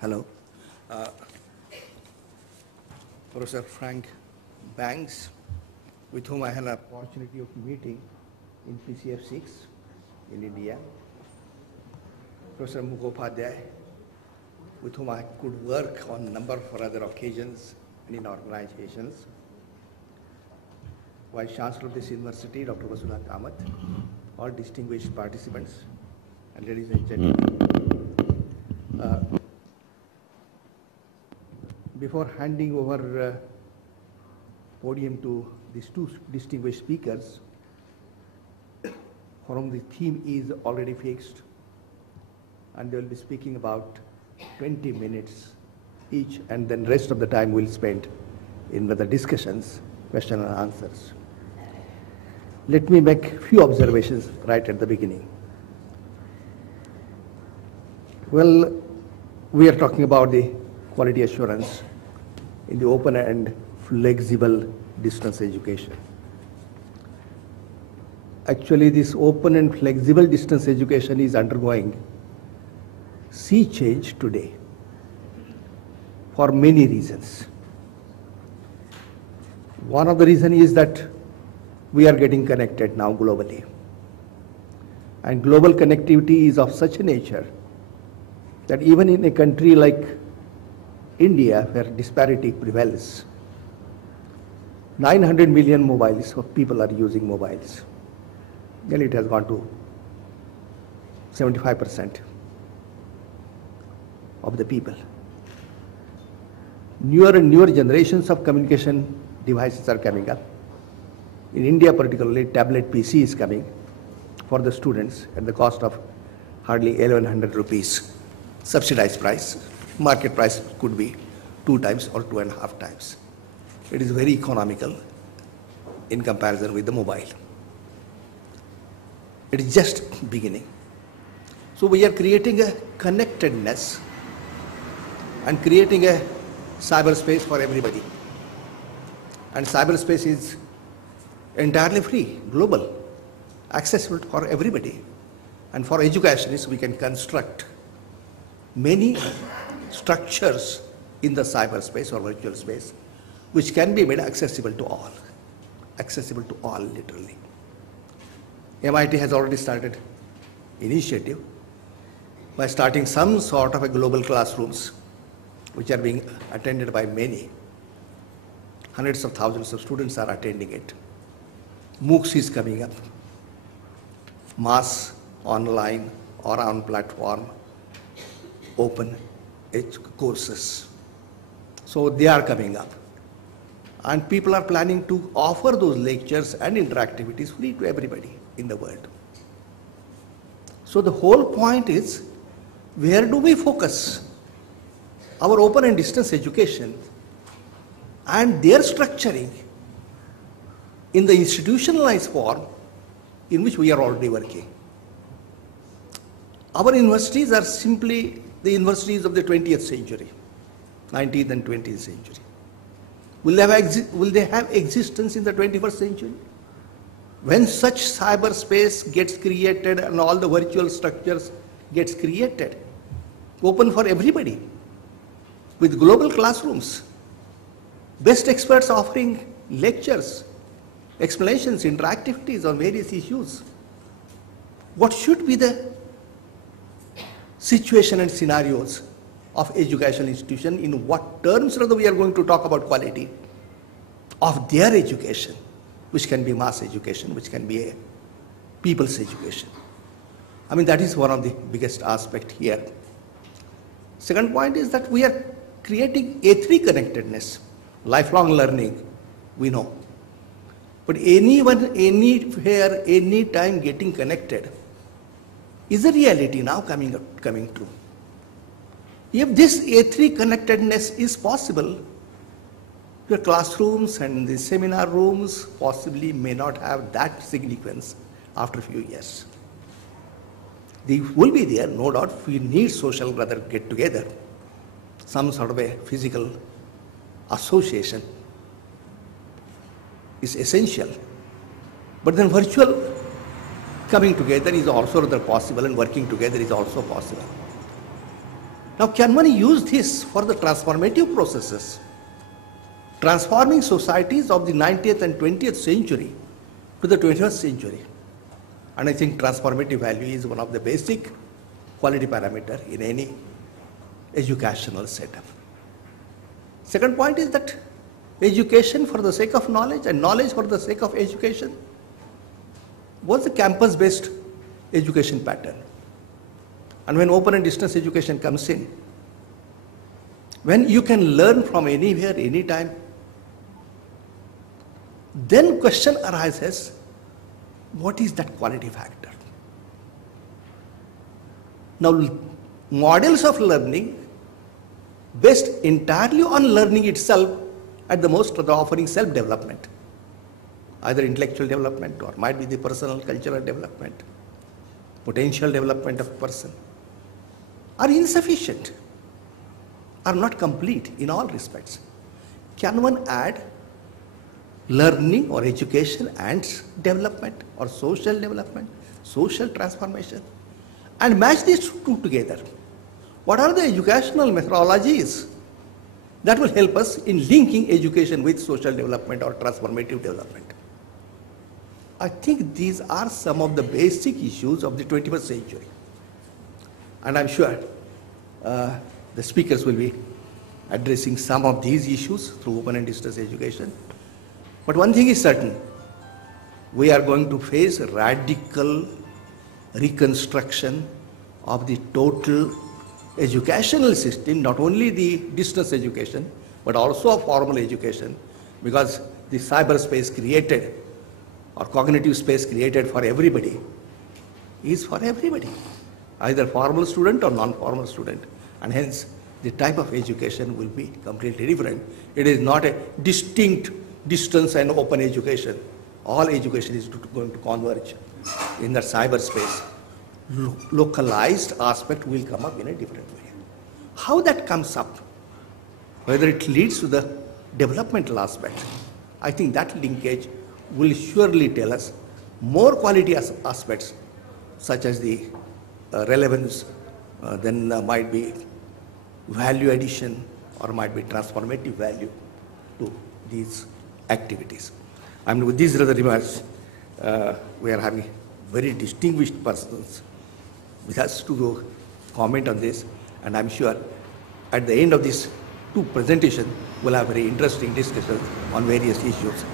Hello. Uh, Professor Frank Banks, with whom I had an opportunity of meeting in PCF 6 in India. Professor Mukhopadhyay, with whom I could work on a number of other occasions and in organizations. Vice Chancellor of this university, Dr. Vasudha Kamath, all distinguished participants, and ladies and gentlemen. Before handing over podium to these two distinguished speakers, for whom the theme is already fixed, and they will be speaking about 20 minutes each, and then rest of the time we'll spend in the discussions, question and answers. Let me make a few observations right at the beginning. Well, we are talking about the quality assurance in the open and flexible distance education. Actually, this open and flexible distance education is undergoing sea change today for many reasons. One of the reasons is that we are getting connected now globally. And global connectivity is of such a nature that even in a country like India, where disparity prevails, 900 million mobiles of people are using mobiles. Then it has gone to 75% of the people. Newer and newer generations of communication devices are coming up. In India particularly, tablet PC is coming for the students at the cost of hardly 1100 rupees. Subsidized price. Market price could be 2 times or 2.5 times. It is very economical in comparison with the mobile. It is just beginning. So we are creating a connectedness and creating a cyberspace for everybody. And cyberspace is entirely free, global, accessible for everybody. And for educationists, we can construct many structures in the cyberspace or virtual space which can be made accessible to all literally. MIT has already started initiative by starting some sort of a global classrooms which are being attended by many. Hundreds of thousands of students are attending it. MOOCs is coming up, mass online or on platform open courses. So they are coming up. And people are planning to offer those lectures and interactivities free to everybody in the world. So the whole point is, where do we focus our open and distance education and their structuring in the institutionalized form in which we are already working? Our universities are simply the universities of the 20th century, 19th and 20th century. Will they have existence in the 21st century? When such cyberspace gets created and all the virtual structures gets created, open for everybody, with global classrooms, best experts offering lectures, explanations, interactivities on various issues, what should be the situation and scenarios of educational institution, in what terms rather we are going to talk about quality of their education, which can be mass education, which can be a people's education. I mean, that is one of the biggest aspect here. Second point is that we are creating A3 connectedness, lifelong learning, we know. But anyone, anywhere, anytime getting connected is a reality now coming true. If this A3 connectedness is possible, the classrooms and the seminar rooms possibly may not have that significance after a few years. They will be there, no doubt. We need social rather get together, some sort of a physical association is essential. But then virtual coming together is also rather possible, and working together is also possible. Now, can one use this for the transformative processes, transforming societies of the 19th and 20th century to the 21st century? And I think transformative value is one of the basic quality parameter in any educational setup. Second point is that education for the sake of knowledge and knowledge for the sake of education was the campus-based education pattern. And when open and distance education comes in, when you can learn from anywhere, anytime, then question arises, what is that quality factor? Now, models of learning based entirely on learning itself at the most are offering self-development, either intellectual development or might be the personal cultural development, potential development of a person, are insufficient, are not complete in all respects. Can one add learning or education and development or social development, social transformation, and match these two together? What are the educational methodologies that will help us in linking education with social development or transformative development? I think these are some of the basic issues of the 21st century. And I'm sure the speakers will be addressing some of these issues through open and distance education. But one thing is certain, we are going to face radical reconstruction of the total educational system, not only the distance education, but also of formal education, because the cyberspace created or cognitive space created for everybody is for everybody, either formal student or non-formal student, and hence the type of education will be completely different. It is not a distinct distance and open education. All education is going to converge in that cyberspace. Localized aspect will come up in a different way. How that comes up, whether it leads to the developmental aspect, I think that linkage will surely tell us more quality aspects, such as the relevance, then might be value addition or might be transformative value to these activities. I mean, with these other remarks, we are having very distinguished persons with us to comment on this, and I'm sure at the end of this two presentations, we'll have very interesting discussions on various issues.